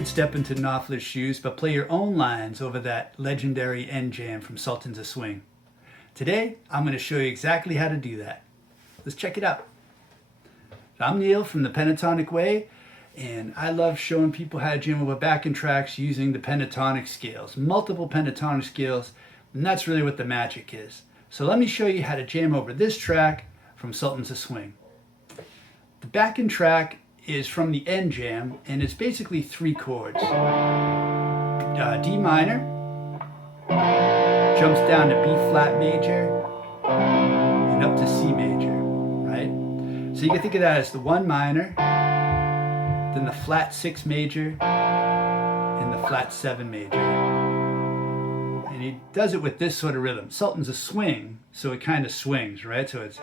could step into Knopfler's shoes, but play your own lines over that legendary end jam from Sultans of Swing. Today, I'm going to show you exactly how to do that. Let's check it out. I'm Neil from the Pentatonic Way, and I love showing people how to jam over backing tracks using the pentatonic scales, multiple pentatonic scales, and that's really what the magic is. So let me show you how to jam over this track from Sultans of Swing. The backing track is from the end jam, and it's basically three chords. D minor, jumps down to B flat major, and up to C major, right? So you can think of that as the 1 minor, then the flat 6 major, and the flat 7 major. And he does it with this sort of rhythm. Sultan's a swing, so it kind of swings, right? So it's...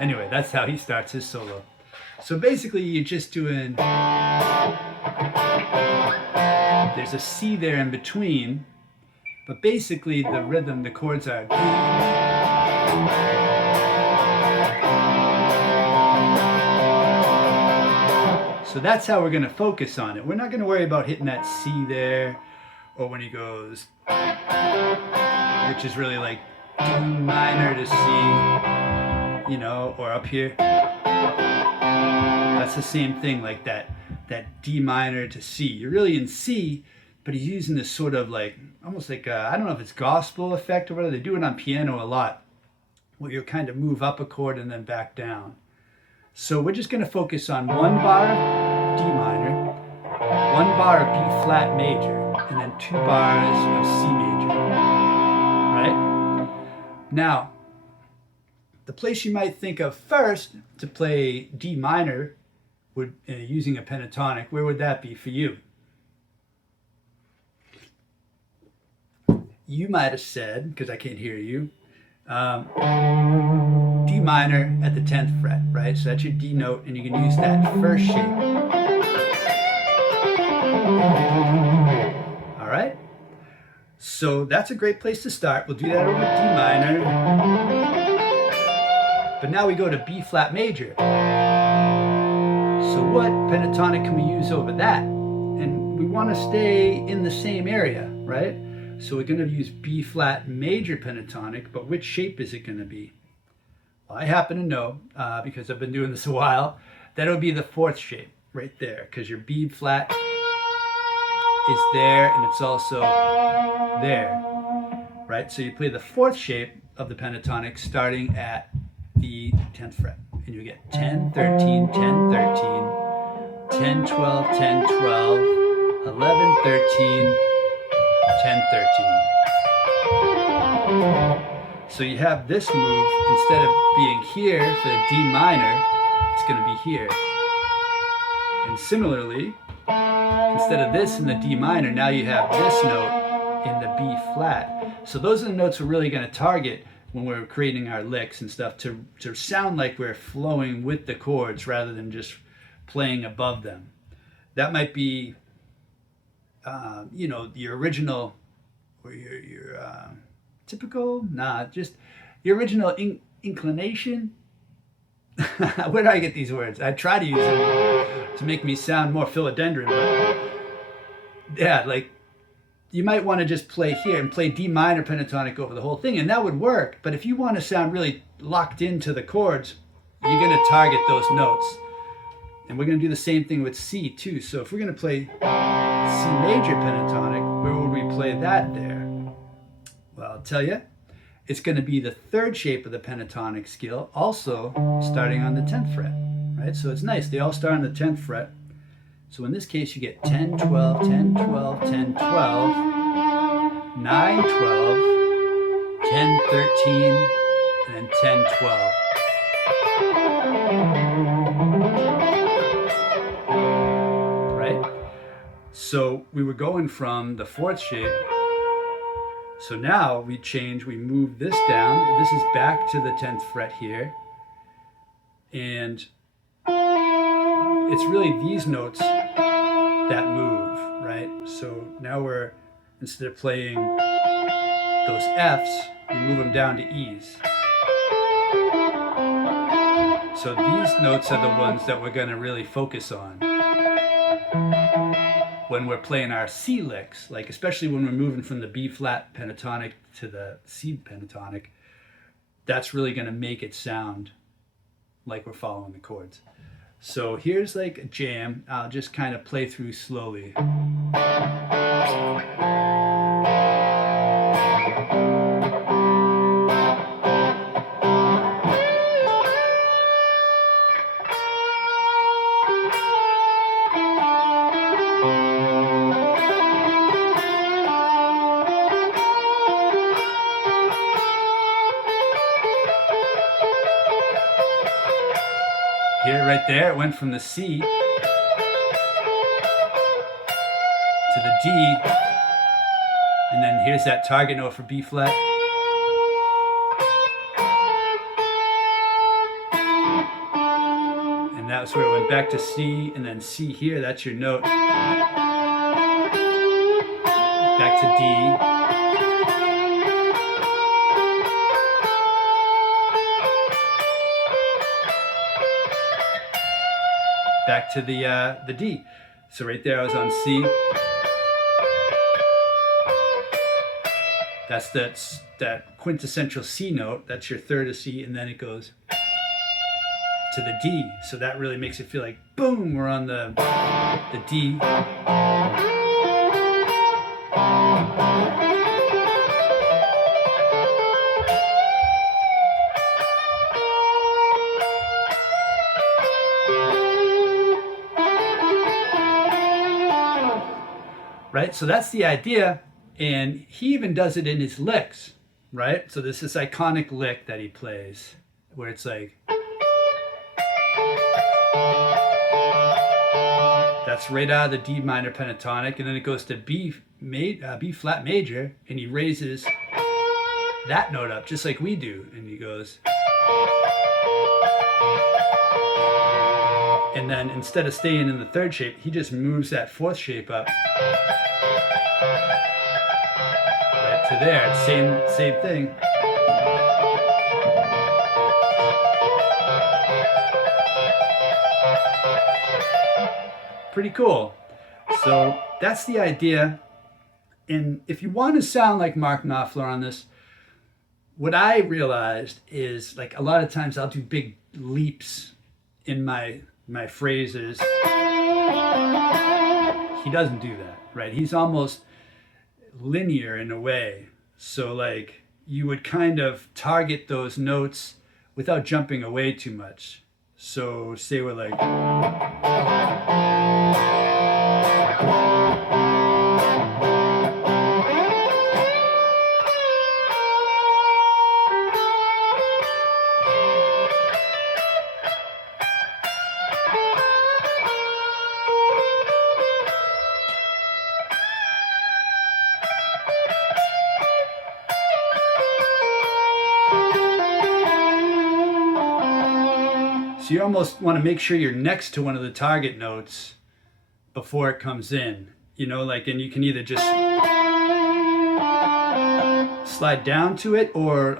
Anyway, that's how he starts his solo. So basically you're just doing, there's a C there in between, but basically the rhythm, the chords are, so that's how we're going to focus on it. We're not going to worry about hitting that C there, or when he goes, which is really like D minor to C, you know, or up here. That's the same thing, like that D minor to C. You're really in C, but he's using this sort of like, almost like, I don't know if it's gospel effect or whatever. They do it on piano a lot, where you kind of move up a chord and then back down. So we're just going to focus on 1 bar of D minor, 1 bar of B flat major, and then 2 bars of C major, right? Now, the place you might think of first to play D minor, would using a pentatonic, where would that be for you? You might have said, because I can't hear you, D minor at the 10th fret, right? So that's your D note, and you can use that first shape. All right? So that's a great place to start. We'll do that over D minor. But now we go to B flat major. So what pentatonic can we use over that? And we want to stay in the same area, right? So we're going to use B flat major pentatonic, but which shape is it going to be? Well, I happen to know, because I've been doing this a while, that it would be the 4th shape right there, because your B flat is there and it's also there, right? So you play the 4th shape of the pentatonic starting at the 10th fret, and you get 10, 13, 10, 13, 10, 12, 10, 12, 11, 13, 10, 13. So you have this move, instead of being here for the D minor, it's going to be here. And similarly, instead of this in the D minor, now you have this note in the B flat. So those are the notes we're really going to target when we're creating our licks and stuff, to sound like we're flowing with the chords rather than just playing above them. That might be, you know, your original, or your typical, just your original inclination. Where do I get these words? I try to use them to make me sound more philodendron, but yeah, like, you might want to just play here and play D minor pentatonic over the whole thing, and that would work. But if you want to sound really locked into the chords, you're going to target those notes. And we're going to do the same thing with C too. So if we're going to play C major pentatonic, where would we play that there? Well, I'll tell you, it's going to be the 3rd shape of the pentatonic scale, also starting on the 10th fret, right? So it's nice. They all start on the 10th fret. So in this case, you get 10, 12, 10, 12, 10, 12, 9, 12, 10, 13, and then 10, 12. Right? So we were going from the 4th shape. So now we move this down. This is back to the 10th fret here. And it's really these notes that move, right? So now we're, instead of playing those Fs, we move them down to E's. So these notes are the ones that we're going to really focus on when we're playing our C licks, like especially when we're moving from the B flat pentatonic to the C pentatonic. That's really going to make it sound like we're following the chords. So here's like a jam. I'll just kind of play through slowly. Here, right there, it went from the C to the D, and then here's that target note for B flat. And that's where it went back to C, and then C here, that's your note. Back to D. Back to the D. So right there I was on C. That's that quintessential C note. That's your third of C, and then it goes to the D. So that really makes it feel like boom, we're on the D. Right? So that's the idea, and he even does it in his licks, right? So there's this iconic lick that he plays where it's like, that's right out of the D minor pentatonic, and then it goes to B flat major, and he raises that note up just like we do, and he goes, and then instead of staying in the third shape, he just moves that fourth shape up right to there. Same thing. Pretty cool. So that's the idea. And if you want to sound like Mark Knopfler on this, what I realized is, like, a lot of times I'll do big leaps in my phrases. He doesn't do that, right? He's almost linear in a way. So like you would kind of target those notes without jumping away too much. So say we're like, so you almost want to make sure you're next to one of the target notes before it comes in, you know, like, and you can either just slide down to it or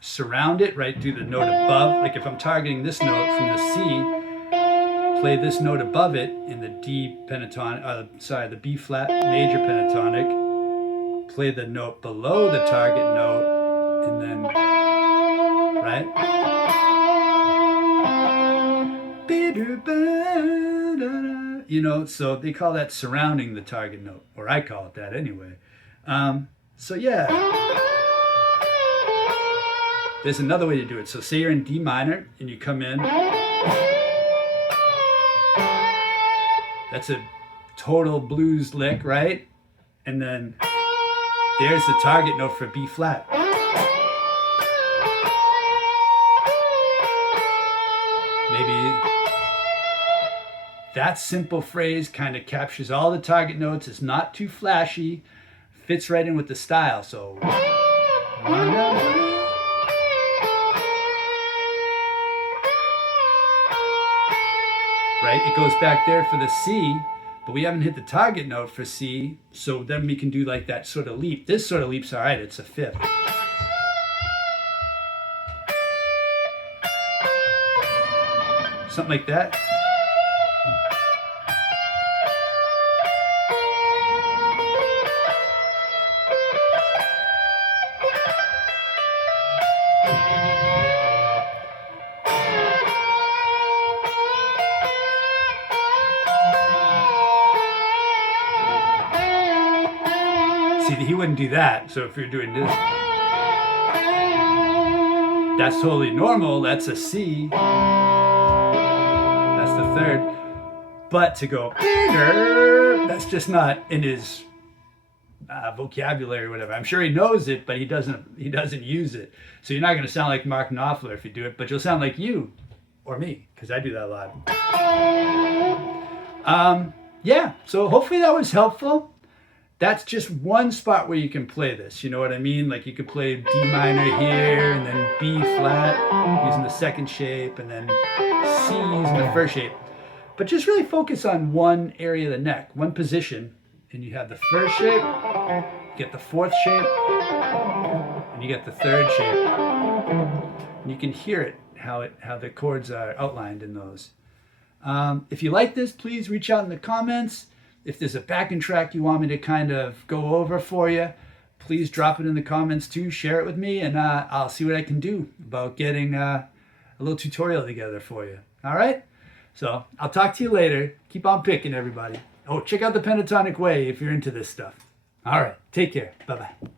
surround it right through the note above. Like if I'm targeting this note from the C, play this note above it in the D pentatonic, the B flat major pentatonic, play the note below the target note, and then, right? You know, so they call that surrounding the target note, or I call it that anyway. So yeah, there's another way to do it. So say you're in D minor and you come in. That's a total blues lick, right? And then there's the target note for B flat. Maybe that simple phrase kind of captures all the target notes. It's not too flashy, fits right in with the style. So right, it goes back there for the C, but we haven't hit the target note for C, so then we can do like that sort of leap. This sort of leap's all right, it's a fifth. Something like that. See, he wouldn't do that. So if you're doing this, that's totally normal. That's a C. That's the third. But to go bigger, that's just not in his vocabulary or whatever. I'm sure he knows it, but he doesn't use it. So you're not going to sound like Mark Knopfler if you do it, but you'll sound like you or me, because I do that a lot. Yeah, so hopefully that was helpful. That's just one spot where you can play this, you know what I mean? Like you could play D minor here, and then B flat using the second shape, and then C using the first shape. But just really focus on one area of the neck, one position, and you have the first shape, you get the fourth shape, and you get the third shape. And you can hear it, how the chords are outlined in those. If you like this, please reach out in the comments. If there's a backing track you want me to kind of go over for you, please drop it in the comments too. Share it with me, and I'll see what I can do about getting a little tutorial together for you. All right? So I'll talk to you later. Keep on picking, everybody. Oh, check out the Pentatonic Way if you're into this stuff. All right. Take care. Bye-bye.